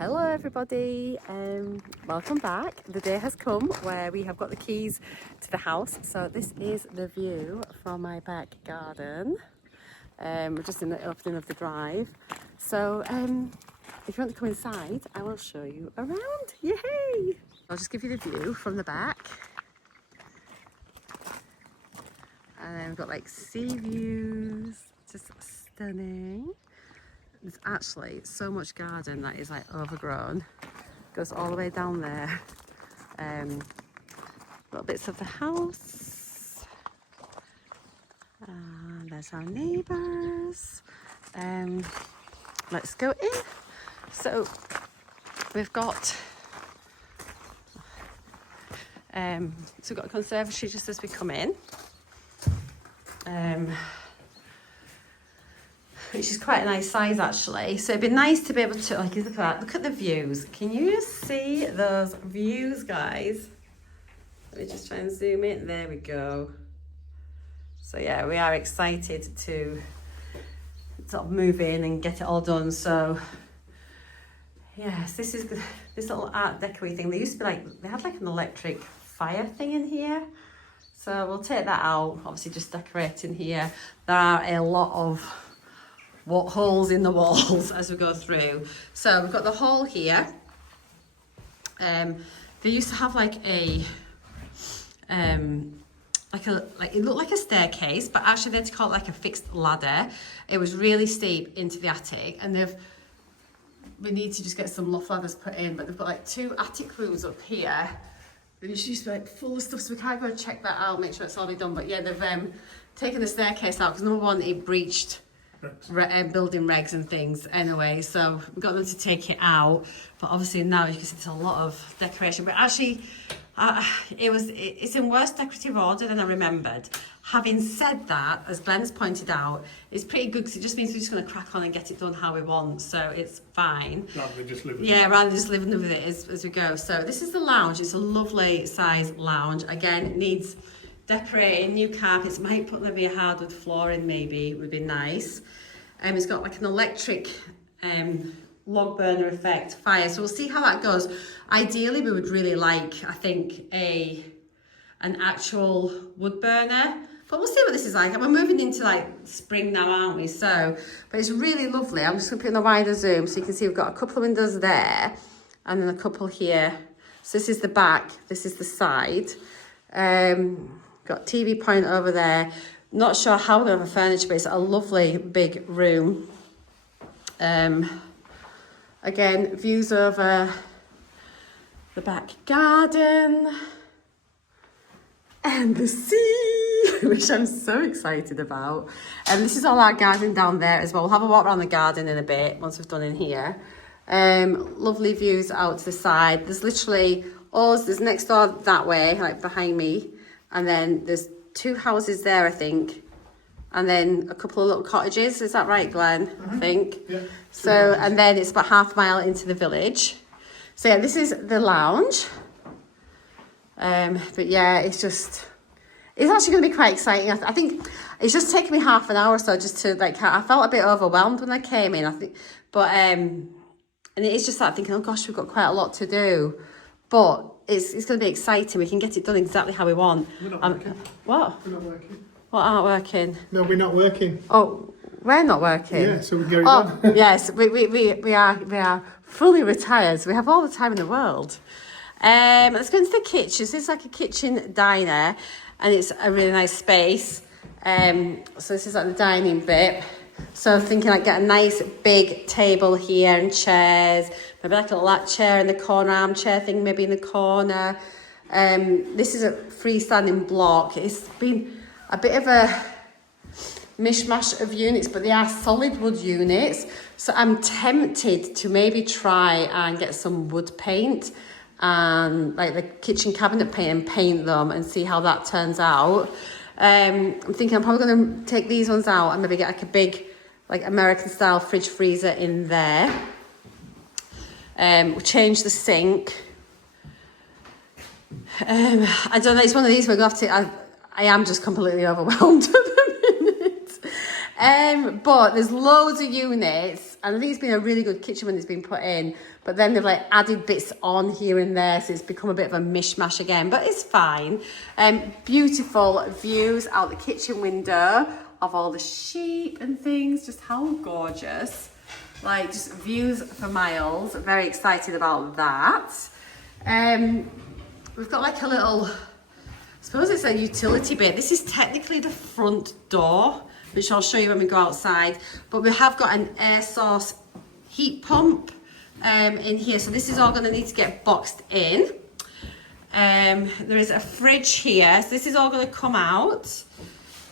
Hello everybody, welcome back. The day has come where we have got the keys to the house. So this is the view from my back garden. We're just in the opening of the drive. So if you want to come inside, I will show you around. Yay! I'll just give you the view from the back. And then we've got like sea views, just stunning. There's actually so much garden that is like overgrown. Goes all the way down there. Little bits of the house. And there's our neighbours. Let's go in. So we've got we've got a conservatory just as we come in. Which is quite a nice size actually. So it'd be nice to be able to, like, look at that, look at the views. Can you see those views, guys? Let me just try and zoom in. There we go. So yeah, we are excited to sort of move in and get it all done. So yes, this is this little art deco thing. They used to be like, they had like an electric fire thing in here. So we'll take that out, obviously just decorating here. There are a lot of holes in the walls as we go through. So we've got the hall here. They used to have like a it looked like a staircase, but actually they had to call it like a fixed ladder. It was really steep into the attic, and we need to just get some loft ladders put in, but they've got like 2 attic rooms up here. It used to be like full of stuff, so we can't go and check that out, make sure it's already done. But yeah, they've taken the staircase out because number one, it breached building regs and things anyway, so we got them to take it out. But obviously now you can see it's a lot of decoration, but actually it's in worse decorative order than I remembered. Having said that, as Glenn's pointed out, it's pretty good because it just means we're just going to crack on and get it done how we want, so it's fine. Rather than just living rather than just living with it as we go. So this is the lounge. It's a lovely size lounge. Again, it needs decorating, new carpets, might put maybe a hardwood flooring, maybe would be nice. It's got like an electric log burner effect fire, so we'll see how that goes. Ideally we would really like, I think, an actual wood burner, but we'll see what this is like. And we're moving into like spring now, aren't we? So, but it's really lovely. I'm just gonna put in a wider zoom so you can see we've got a couple of windows there and then a couple here. So this is the back, this is the side. Got TV point over there. Not sure how we're going to have a furniture, but it's a lovely big room. Again, views over the back garden and the sea, which I'm so excited about. And this is all our garden down there as well. We'll have a walk around the garden in a bit once we've done in here. Lovely views out to the side. There's literally us, there's next door that way, like behind me. And then there's 2 houses there, I think. And then a couple of little cottages. Is that right, Glenn? I think. Yeah. So, and then it's about half a mile into the village. So yeah, this is the lounge. But yeah, it's actually going to be quite exciting. I think it's just taken me half an hour or so just to like, I felt a bit overwhelmed when I came in, I think. But, and it is just that thinking, oh gosh, we've got quite a lot to do. But it's going to be exciting. We can get it done exactly how we want. We're not working. What? We're not working. What aren't working? No, we're not working. Oh, we're not working. Yeah, so we can get it done. Yes, we are fully retired. So we have all the time in the world. Let's go into the kitchen. So this is like a kitchen diner, and it's a really nice space. So this is like the dining bit. So I'm thinking like get a nice big table here and chairs, maybe like a lat chair in the corner, armchair thing maybe in the corner. This is a freestanding block. It's been a bit of a mishmash of units, but they are solid wood units. So I'm tempted to maybe try and get some wood paint and like the kitchen cabinet paint and paint them and see how that turns out. I'm thinking I'm probably going to take these ones out and maybe get like a big like American style fridge freezer in there. We'll change the sink. I don't know, it's one of these we're going to have to, I am just completely overwhelmed at the minute. But there's loads of units, and I think it's been a really good kitchen when it's been put in. But then they've like added bits on here and there, so it's become a bit of a mishmash again. But it's fine. Beautiful views out the kitchen window of all the sheep and things. Just how gorgeous! Like just views for miles. Very excited about that. We've got like a little, I suppose it's a utility bit. This is technically the front door, which I'll show you when we go outside. But we have got an air source heat pump in here. So this is all going to need to get boxed in. There is a fridge here. So this is all going to come out.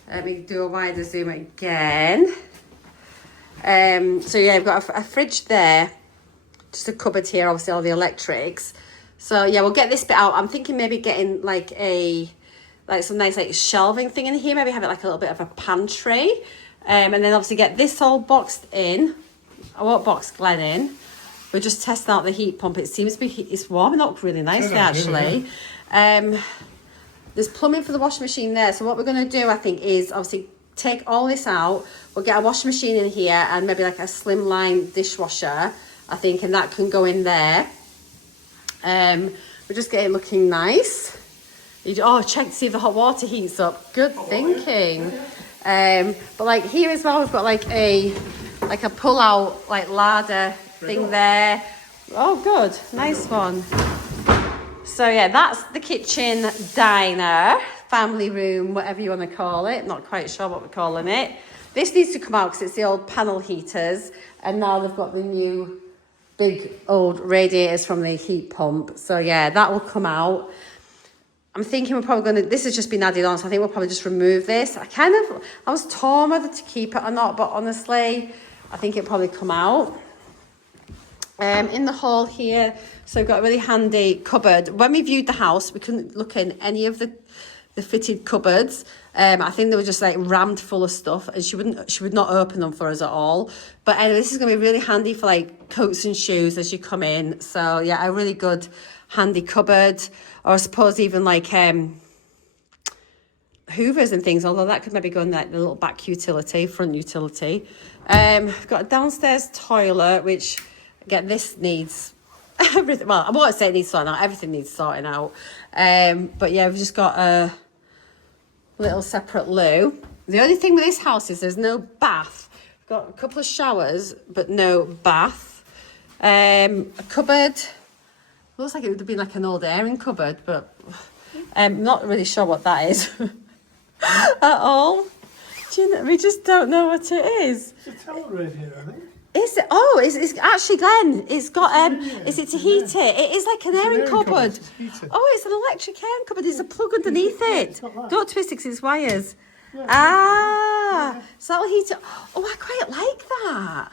Let me do a wider zoom again. So yeah, I've got a fridge there. Just a cupboard here, obviously all the electrics. So yeah, we'll get this bit out. I'm thinking maybe getting like some nice like shelving thing in here. Maybe have it like a little bit of a pantry. And then obviously get this all boxed in. I won't box Glenn in. We're just testing out the heat pump. It seems to be, it's warming up really nicely actually. There's plumbing for the washing machine there. So what we're going to do, I think, is obviously take all this out. We'll get a washing machine in here and maybe like a slimline dishwasher, I think, and that can go in there. We're just getting looking nice. Check to see if the hot water heats up. Good thinking. But like here as well, we've got like a pull out like ladder thing there. Oh, good, nice one. So yeah, that's the kitchen diner, family room, whatever you want to call it. Not quite sure what we're calling it. This needs to come out because it's the old panel heaters, and now they've got the new big old radiators from the heat pump. So yeah, that will come out. I'm thinking we're probably going to, this has just been added on, so I think we'll probably just remove this. I was torn whether to keep it or not, but honestly, I think it'll probably come out. In the hall here, so we've got a really handy cupboard. When we viewed the house, we couldn't look in any of the fitted cupboards. I think they were just like rammed full of stuff, and she would not open them for us at all. But anyway, this is going to be really handy for like coats and shoes as you come in. So yeah, a really good handy cupboard, or I suppose even like hoovers and things, although that could maybe go in like the little back utility, front utility. We've got a downstairs toilet, which again, this needs everything. Well, I won't say it needs sorting out, everything needs sorting out. But yeah, we've just got a little separate loo. The only thing with this house is there's no bath. We've got a couple of showers, but no bath. A cupboard. Looks like it would have been like an old airing cupboard, but I'm not really sure what that is at all. We just don't know what it is. It's a towel radiator, I think. Is it? Oh, it's actually, Glenn. It's got is it to heat it? It is like an airing cupboard. Oh, it's an electric airing cupboard. There's a plug underneath it. Don't twist it 'cause it's wires. Yeah. So that'll heat it. Oh, I quite like that.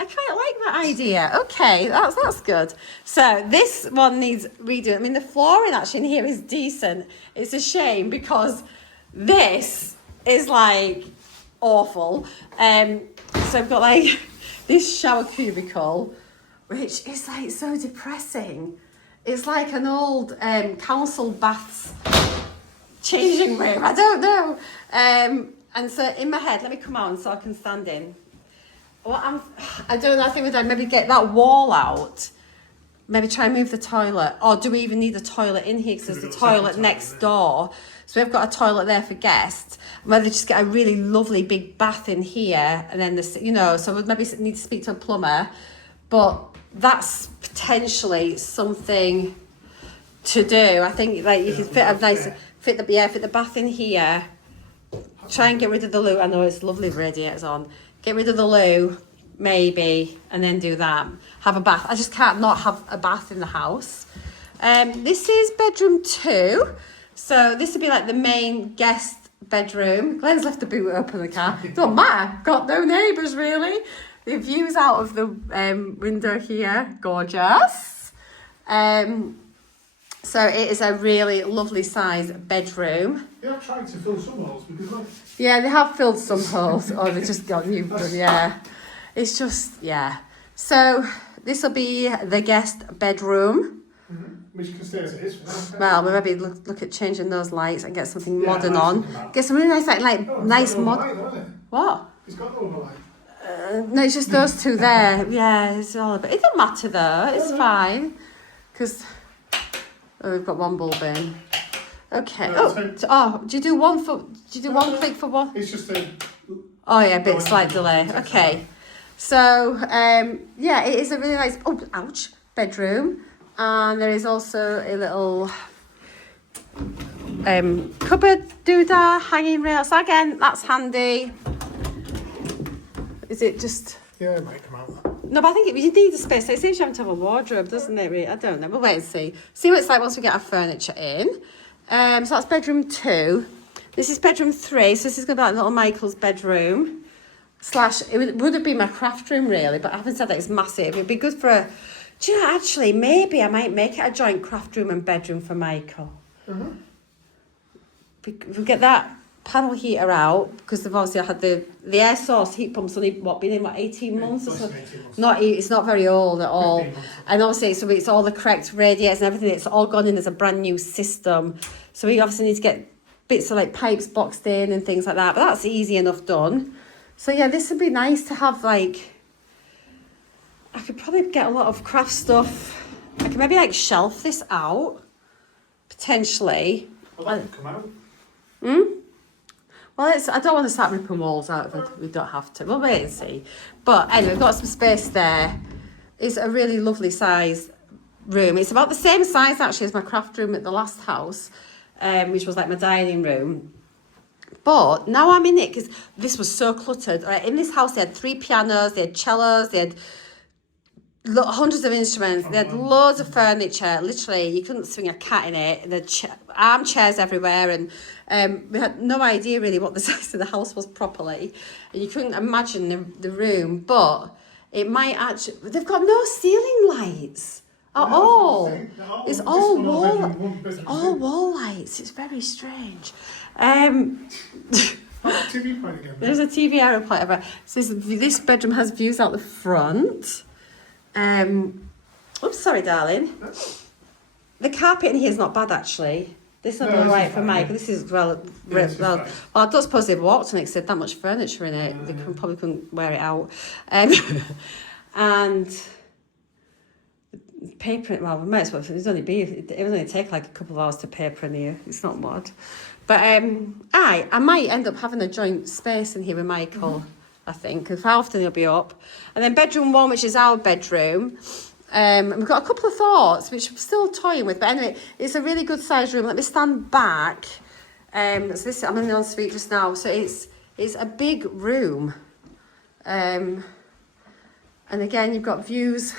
I quite like that idea. Okay, that's good. So this one needs redoing. I mean, the flooring actually in here is decent. It's a shame because this is like awful. So I've got like this shower cubicle, which is like so depressing. It's like an old council baths changing room. I don't know. And so in my head, let me come out so I can stand in. I don't know, I think we'd maybe get that wall out. Maybe try and move the toilet. Or do we even need a toilet in here? Because there's the toilet next door. So we've got a toilet there for guests. Whether just get a really lovely big bath in here. And then, so we'd maybe need to speak to a plumber. But that's potentially something to do. I think like you could fit the bath in here. Try and get rid of the loo. I know it's lovely radiators on. Get rid of the loo, maybe, and then do that. Have a bath. I just can't not have a bath in the house. This is bedroom 2. So this would be like the main guest bedroom. Glenn's left the boot open in the car. Don't matter. Got no neighbours, really. The view's out of the window here. Gorgeous. So it is a really lovely size bedroom. They are trying to fill some holes because like... Yeah, they have filled some holes, or they've just got new, yeah. It's just, yeah. So this will be the guest bedroom. Which can stay as it is. Well, we'll maybe look at changing those lights and get something modern on. Get some really nice, nice mod. White, what? It's got no overlay. No, it's just those two there. Yeah, it's all a bit. It doesn't matter though. It's fine because we've got one bulb in. Okay. Do you do one for? Do you do one click for one? It's just a. Oh yeah, a bit slight delay. Okay. So yeah, it is a really nice. Oh, ouch! Bedroom, and there is also a little cupboard doodah hanging rail. So again, that's handy. Is it just... Yeah, it might come out. No, but I think you need the space. It seems you have to have a wardrobe, doesn't it? Really? I don't know. We'll wait and see. See what it's like once we get our furniture in. So that's bedroom 2. This is bedroom 3. So this is going to be like little Michael's bedroom. / it would have been my craft room, really. But I haven't said that it's massive. It'd be good for a... Do you know, actually, maybe I might make it a joint craft room and bedroom for Michael. Mm-hmm. We'll get that panel heater out because they've obviously had the air source heat pump's only been in 18 months or so. 18 months. It's not very old at all. 15 months. And obviously so it's all the correct radiators and everything. It's all gone in as a brand new system. So we obviously need to get bits of like pipes boxed in and things like that. But that's easy enough done. So yeah, this would be nice to have like. I could probably get a lot of craft stuff. I could maybe like shelf this out potentially. Well, that could come out. Well, I don't want to start ripping walls out if we don't have to. We'll wait and see. But anyway, we've got some space there. It's a really lovely size room. It's about the same size actually as my craft room at the last house, which was like my dining room. But now I'm in it because this was so cluttered. Right, in this house, they had 3 pianos, they had cellos, they had hundreds of instruments, they had loads of furniture. Literally, you couldn't swing a cat in it. The armchairs everywhere, and we had no idea really what the size of the house was properly. And you couldn't imagine the room, but it might actually. They've got no ceiling lights at all. It's all wall lights. It's very strange. TV point again. There's a TV aeroplane over. So this bedroom has views out the front. Oops, sorry, darling. The carpet in here is not bad, actually. This is not right for Mike. This is well. Well, I don't suppose they've walked on it because there's that much furniture in it. They probably couldn't wear it out. And paper it. Well, we might as well. It would only take like a couple of hours to paper in here. It's not mud. But I might end up having a joint space in here with Michael. I think, because how often he'll be up. And then bedroom 1, which is our bedroom. We've got a couple of thoughts, which I'm still toying with. But anyway, it's a really good sized room. Let me stand back. So this, I'm in the ensuite just now. So it's a big room. And again, you've got views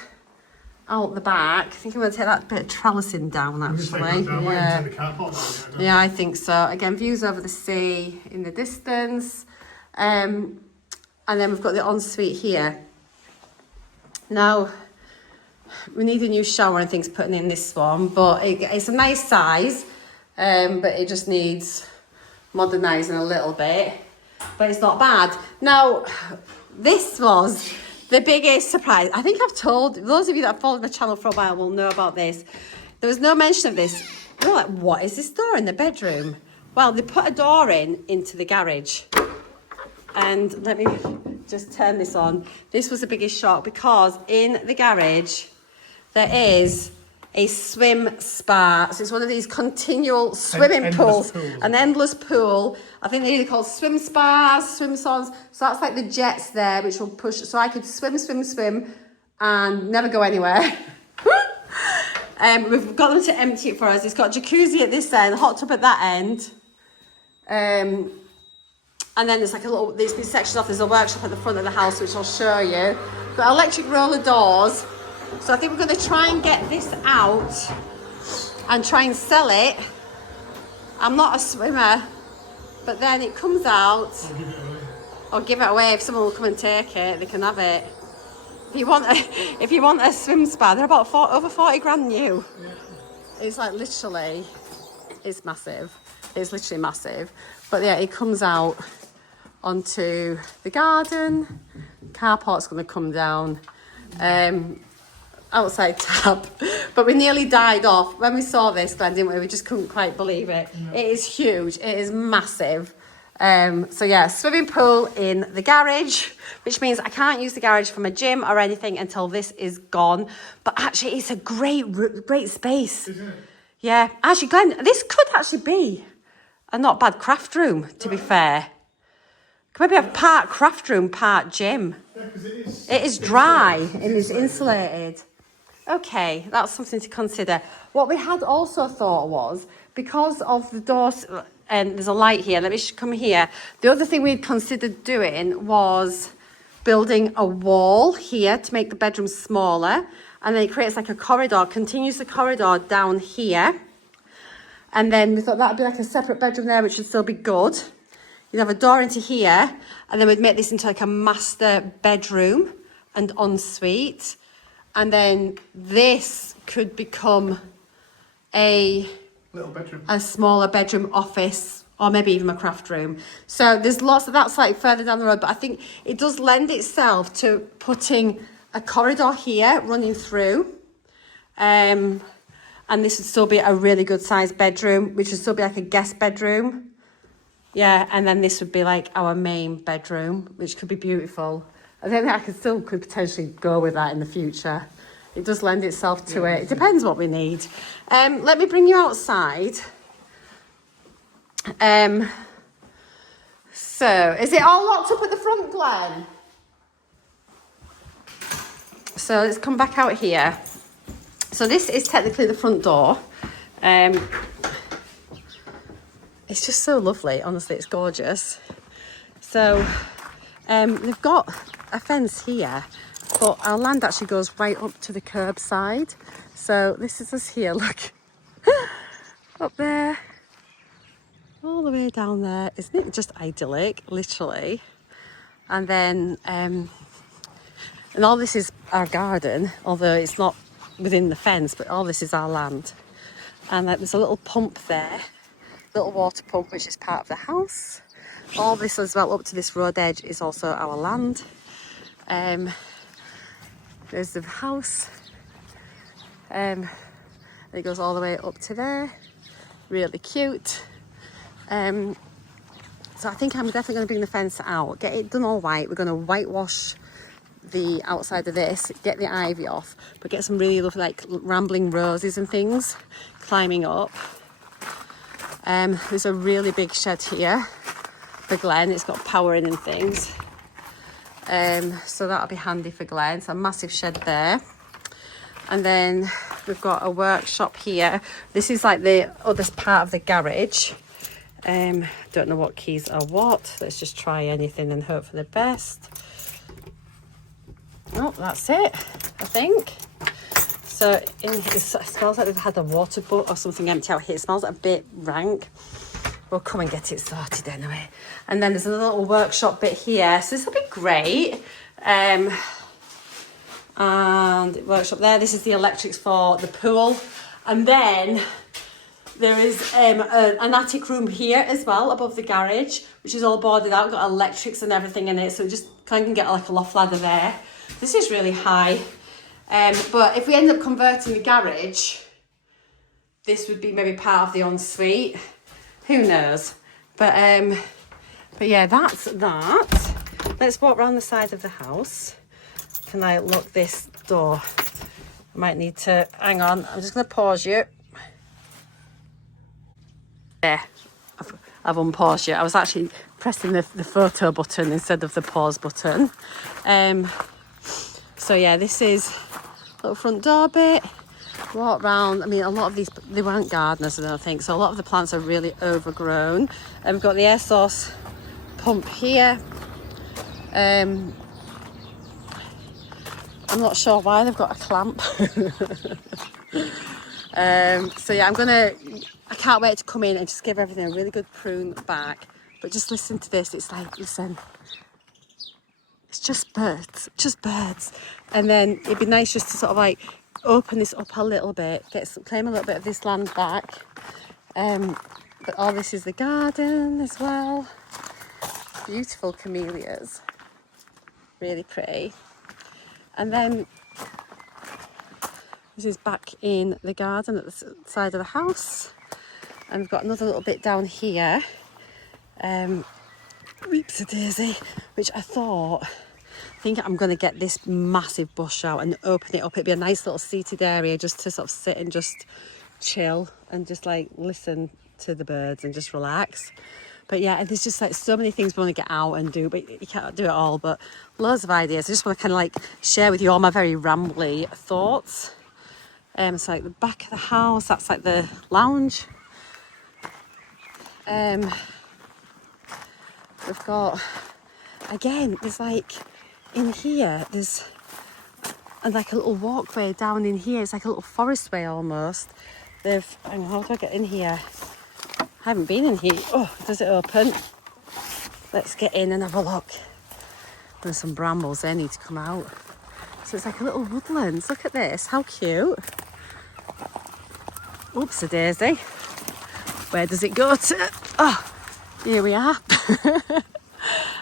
out the back. I think I'm going to take that bit of trellising down, actually. Yeah, I think so. Again, views over the sea in the distance. And then we've got the ensuite here. Now, we need a new shower and things putting in this one, but it's a nice size, but it just needs modernising a little bit, but it's not bad. Now, this was the biggest surprise. I think I've told, those of you that have followed my channel for a while will know about this. There was no mention of this. You're like, what is this door in the bedroom? Well, they put a door into the garage. And let me just turn this on. This was the biggest shock because in the garage there is a swim spa. So it's one of these continual swimming pools, an endless pool. I think they're either called swim spas, swim salons. So that's like the jets there, which will push. So I could swim and never go anywhere. We've got them to empty it for us. It's got a jacuzzi at this end, hot tub at that end. And then there's like these sections off. There's a workshop at the front of the house, which I'll show you. Got electric roller doors. So I think we're going to try and get this out and try and sell it. I'm not a swimmer, but then it comes out. Or give it away. If someone will come and take it, they can have it. If you want a swim spa, they're about over 40 grand new. It's like literally, it's massive. It's literally massive. But yeah, it comes out onto the garden. Carport's going to come down. Outside tap. But we nearly died off when we saw this, Glenn, didn't we? We just couldn't quite believe it. No. It is huge. It is massive. So yeah, swimming pool in the garage, which means I can't use the garage for my gym or anything until this is gone. But actually, it's a great space. Isn't it? Yeah, actually, Glenn, this could actually be a not bad craft room, to be fair. Could maybe have part craft room, part gym. Yeah, because it is. It is dry and it's insulated. Okay, that's something to consider. What we had also thought was, because of the doors, and there's a light here, let me come here. The other thing we'd considered doing was building a wall here to make the bedroom smaller. And then it creates like a corridor, continues the corridor down here. And then we thought that would be like a separate bedroom there, which would still be good. You'd have a door into here, and then we'd make this into like a master bedroom and ensuite. And then this could become a Little bedroom. a smaller bedroom office, or maybe even a craft room. So there's lots of that slightly further down the road, but I think it does lend itself to putting a corridor here running through. And this would still be a really good sized bedroom, which would still be like a guest bedroom. Yeah, and then this would be like our main bedroom, which could be beautiful. I think I could potentially go with that in the future. It does lend itself to it. It depends what we need. Let me bring you outside. So, is it all locked up at the front, Glenn? So let's come back out here. So this is technically the front door. It's just so lovely, honestly, it's gorgeous. So they've got a fence here, but our land actually goes right up to the curbside. So this is us here, look. Up there, all the way down there. Isn't it just idyllic, literally? And then, and all this is our garden, although it's not within the fence, but all this is our land. And there's a little pump there, little water pump, which is part of the house. All this as well up to this road edge is also our land. There's the house. It goes all the way up to there. Really cute. So I think I'm definitely going to bring the fence out, get it done all white. We're going to whitewash the outside of this, get the ivy off, but get some really lovely like rambling roses and things climbing up. There's a really big shed here for Glenn. It's got power in and things. So that'll be handy for Glenn. It's a massive shed there. And then we've got a workshop here. This is like the other part of the garage. Don't know what keys are what. Let's just try anything and hope for the best. Oh, that's it, I think. So it smells like they've had a water butt or something empty out here. It smells a bit rank. We'll come and get it sorted anyway. And then there's a little workshop bit here. So this will be great. And workshop there. This is the electrics for the pool. And then there is an attic room here as well above the garage, which is all boarded out, got electrics and everything in it. So just kind of get like a loft ladder there. This is really high. But if we end up converting the garage, this would be maybe part of the ensuite. Who knows? But yeah, that's that. Let's walk around the side of the house. Can I lock this door? I might need to, hang on, I'm just going to pause you. There, I've unpaused you. I was actually pressing the photo button instead of the pause button. So yeah, this is little front door bit. Walk round. I mean, a lot of these, they weren't gardeners, I don't think, so a lot of the plants are really overgrown. And we've got the air source pump here. I'm not sure why they've got a clamp. So yeah, I can't wait to come in and just give everything a really good prune back. But just listen to this. It's like, listen, it's just birds. And then it'd be nice just to sort of like open this up a little bit, claim a little bit of this land back. But all this is the garden as well. Beautiful camellias. Really pretty. And then this is back in the garden at the side of the house. And we've got another little bit down here. Weeps a daisy, which I think I'm going to get this massive bush out and open it up. It'd be a nice little seated area just to sort of sit and just chill and just like listen to the birds and just relax. But yeah, there's just like so many things we want to get out and do, but you can't do it all. But loads of ideas. I just want to kind of like share with you all my very rambly thoughts. It's like the back of the house, that's like the lounge. We've got, again, there's like in here, there's like a little walkway down in here. It's like a little forest way almost. Hang on, how do I get in here? I haven't been in here. Oh, does it open? Let's get in and have a look. There's some brambles, they need to come out. So it's like a little woodland. Look at this, how cute. Oops a daisy. Where does it go to? Oh, here we are.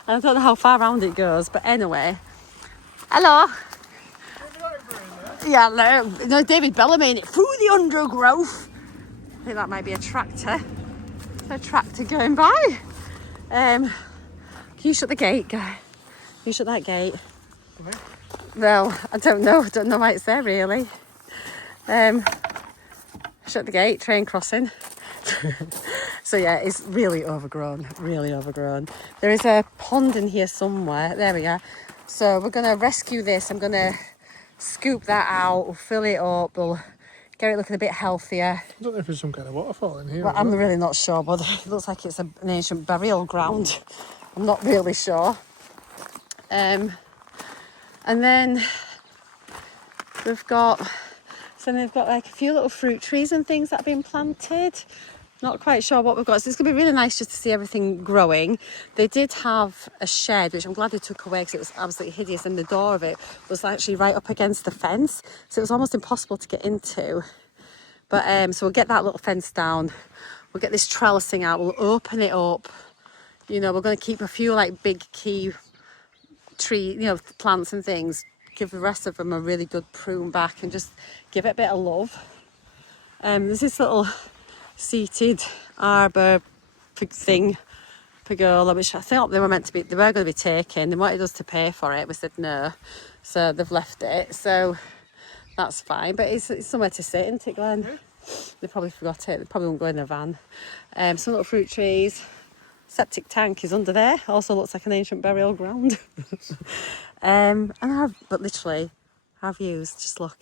I don't know how far around it goes, but anyway. Hello. Yeah, no, David Bellamy in it through the undergrowth. I think that might be a tractor. A tractor going by. Can you shut the gate, guy? Can you shut that gate? Okay. Well, I don't know. I don't know why it's there really. Shut the gate. Train crossing. So yeah, it's really overgrown. Really overgrown. There is a pond in here somewhere. There we are. So we're gonna rescue this. I'm gonna scoop that out. We'll fill it up. We'll get it looking a bit healthier. I don't know if there's some kind of waterfall in here. Well, I'm really not sure, but it looks like it's an ancient burial ground. I'm not really sure. And then we've got like a few little fruit trees and things that have been planted. Not quite sure what we've got. So it's going to be really nice just to see everything growing. They did have a shed, which I'm glad they took away because it was absolutely hideous. And the door of it was actually right up against the fence. So it was almost impossible to get into. But so we'll get that little fence down. We'll get this trellising out. We'll open it up. You know, we're going to keep a few like big key tree, plants and things. Give the rest of them a really good prune back and just give it a bit of love. There's this little seated arbour thing, pergola, which I thought they were going to be taken. They wanted us to pay for it. We said no, so they've left it. So that's fine, but it's somewhere to sit, isn't it, Glenn? Mm-hmm. They probably forgot it. They probably won't go in a van. Some little fruit trees. Septic tank is under there. Also looks like an ancient burial ground. But literally, our views, just look.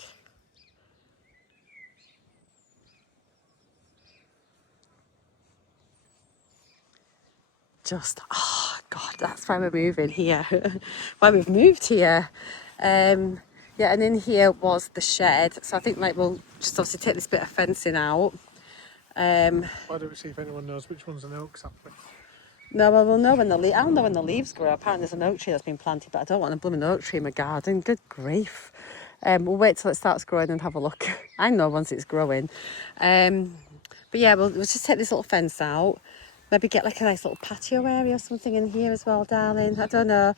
Oh God, that's why we're moving here. Why we've moved here. Yeah, and in here was the shed. So I think like we'll just obviously take this bit of fencing out. Why don't we see if anyone knows which one's an oak sapling? No, well, we'll know when I'll know when the leaves grow. Apparently there's an oak tree that's been planted, but I don't want a blooming oak tree in my garden. Good grief. We'll wait till it starts growing and have a look. I know once it's growing. But yeah, we'll just take this little fence out. Maybe get like a nice little patio area or something in here as well, darling. I don't know.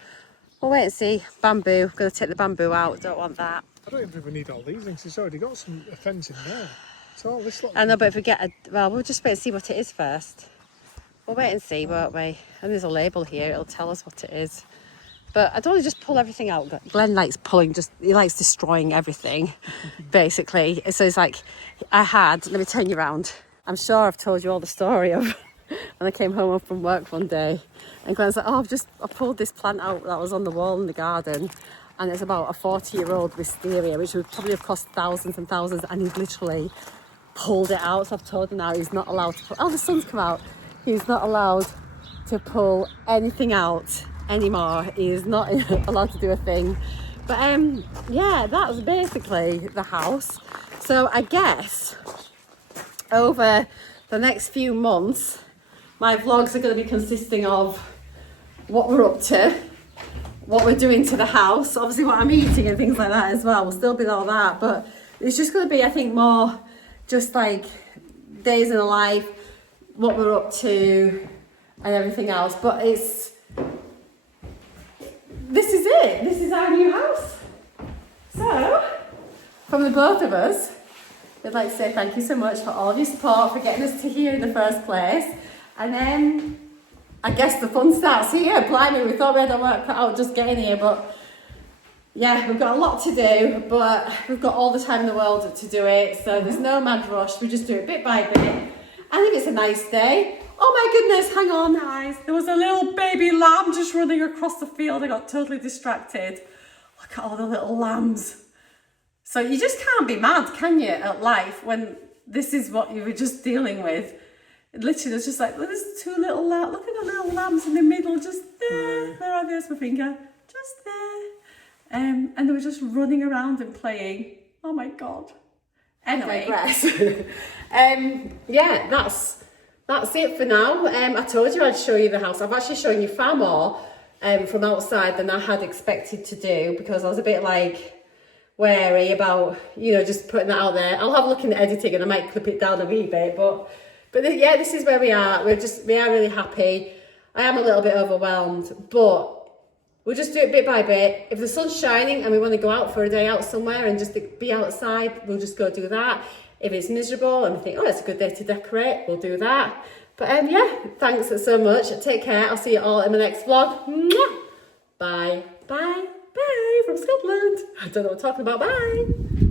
We'll wait and see. Bamboo. Going to take the bamboo out. Don't want that. I don't even think we need all these things. It's already got a fence in there. So all this lot. I know, but if we get we'll just wait and see what it is first. We'll wait and see, won't we? And there's a label here. It'll tell us what it is. But I don't want to just pull everything out. Glenn likes he likes destroying everything, basically. So it's like, let me turn you around. I'm sure I've told you all the story of when I came home from work one day. And Glenn's like, I pulled this plant out that was on the wall in the garden. And it's about a 40-year-old wisteria, which would probably have cost thousands and thousands. And he's literally pulled it out. So I've told him now he's not allowed to the sun's come out. He's not allowed to pull anything out anymore. He is not allowed to do a thing. But yeah, that was basically the house. So I guess over the next few months, my vlogs are going to be consisting of what we're up to, what we're doing to the house, obviously what I'm eating and things like that as well. We'll still be all that, but it's just going to be, I think, more just like days in the life, what we're up to and everything else. But this is it. This is our new house. So, from the both of us, we'd like to say thank you so much for all of your support, for getting us to here in the first place. And then I guess the fun starts here. Blimey, we thought we had our work cut out just getting here, but yeah, we've got a lot to do, but we've got all the time in the world to do it, so there's no mad rush. We just do it bit by bit. And if it's a nice day, oh my goodness, hang on, guys. There was a little baby lamb just running across the field. I got totally distracted. Look at all the little lambs. So you just can't be mad, can you, at life when this is what you were just dealing with? It literally was just like, there's two little lambs. Look at the little lambs in the middle, just there. There are, there's my finger, just there. And they were just running around and playing. Oh my God. Anyway. Yeah, that's it for now. I told you I'd show you the house. I've actually shown you far more from outside than I had expected to do, because I was a bit like wary about, you know, just putting that out there. I'll have a look in the editing and I might clip it down a wee bit, but yeah, this is where we are. We are really happy. I am a little bit overwhelmed, but we'll just do it bit by bit. If the sun's shining and we want to go out for a day out somewhere and just be outside, we'll just go do that. If it's miserable and we think, oh, it's a good day to decorate, we'll do that. But yeah, thanks so much. Take care. I'll see you all in my next vlog. Mwah! Bye. Bye. Bye from Scotland. I don't know what I'm talking about. Bye.